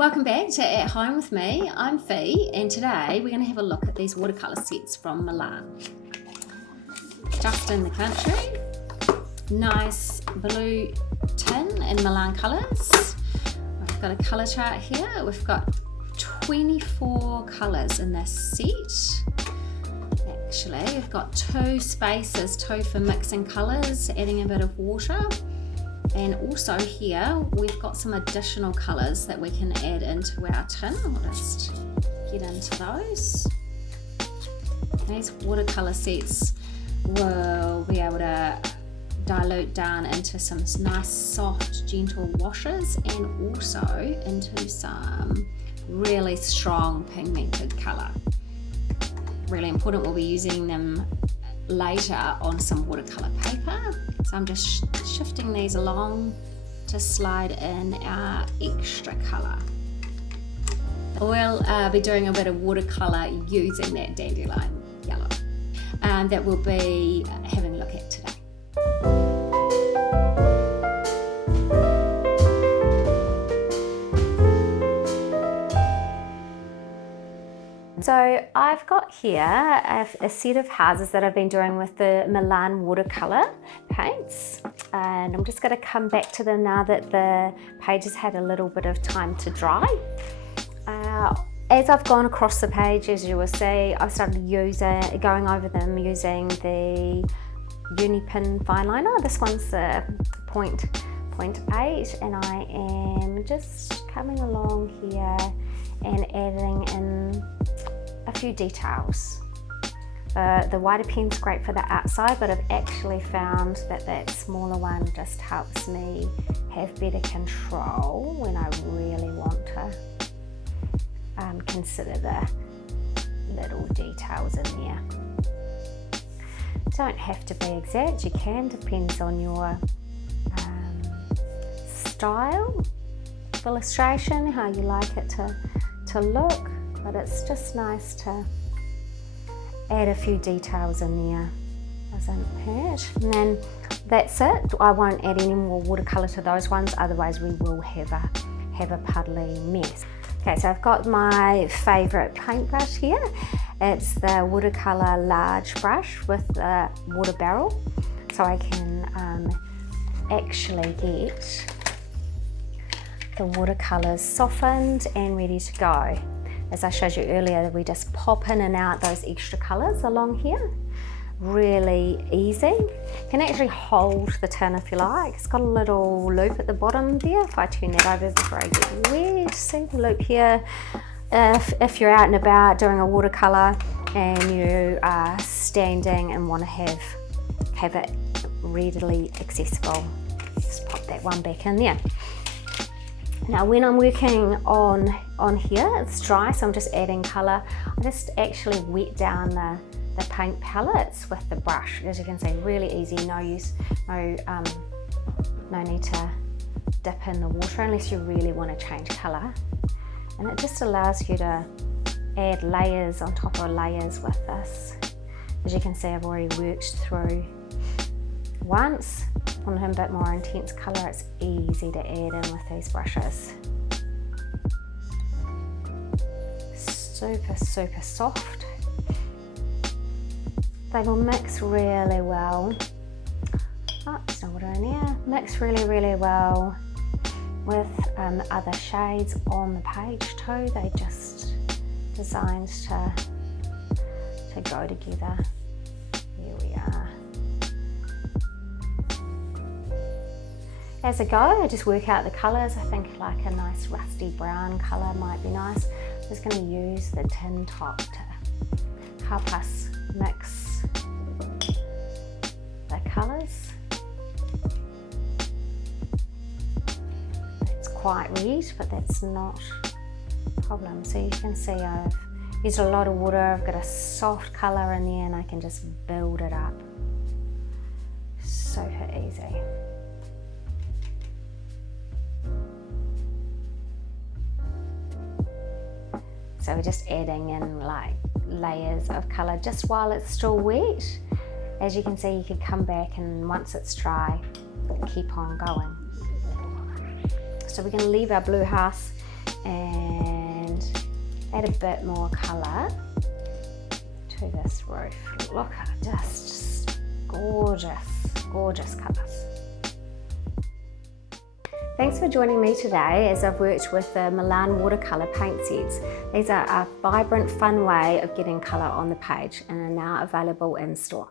Welcome back to At Home with me. I'm Fee, and today we're going to have a look at these watercolour sets from Milan. Just in the country, nice blue tin in Milan colours. I've got a colour chart here. We've got 24 colours in this set. Actually, we've got two spaces, two for mixing colours, adding a bit of water. And also here, we've got some additional colours that we can add into our tin. We'll just get into those. These watercolour sets will be able to dilute down into some nice, soft, gentle washes and also into some really strong pigmented colour. Really important, we'll be using them later on some watercolour paper. So I'm just shifting these along to slide in our extra colour. We'll be doing a bit of watercolour using that dandelion yellow that we'll be having a look at today. So I've got here a set of houses that I've been doing with the Milan Watercolour Paints, and I'm just going to come back to them now that the pages had a little bit of time to dry. As I've gone across the pages, you will see I've started going over them using the Unipin fine liner. This one's the 0.8, and I am just coming along here and adding in a few details. The wider pen's great for the outside, but I've actually found that smaller one just helps me have better control when I really want to consider the little details in there. Don't have to be exact, you can, depends on your style of illustration, how you like it to look, but it's just nice to add a few details in there, doesn't hurt. And then that's it. I won't add any more watercolour to those ones, otherwise we will have a puddly mess. Okay, so I've got my favourite paintbrush here. It's the watercolour large brush with the water barrel, so I can actually get the watercolours softened and ready to go. As I showed you earlier, we just pop in and out those extra colours along here. Really easy. You can actually hold the tin if you like. It's got a little loop at the bottom there. If I turn that over before I get wet, see the loop here. If you're out and about doing a watercolour and you are standing and want to have it readily accessible, just pop that one back in there. Now when I'm working on here, it's dry, so I'm just adding colour. I just actually wet down the paint palettes with the brush. As you can see, really easy, no need to dip in the water unless you really want to change colour. And it just allows you to add layers on top of layers with this. As you can see, I've already worked through once. Want a bit more intense colour, it's easy to add in with these brushes. Super, super soft. They will mix really well. Oh, there's no water in there. Mix really, really well with other shades on the page too. They just designed to go together. Here we are. As I go, I just work out the colours. I think like a nice rusty brown colour might be nice. I'm just going to use the tin top to help us mix the colours. It's quite red, but that's not a problem. So you can see I've used a lot of water. I've got a soft colour in there and I can just build it up. Super easy. So we're just adding in like layers of colour just while it's still wet. As you can see, you can come back and once it's dry, keep on going. So we're going to leave our blue house and add a bit more colour to this roof. Look at just gorgeous colours. Thanks for joining me today as I've worked with the Milan Watercolour Paint sets. These are a vibrant, fun way of getting colour on the page and are now available in store.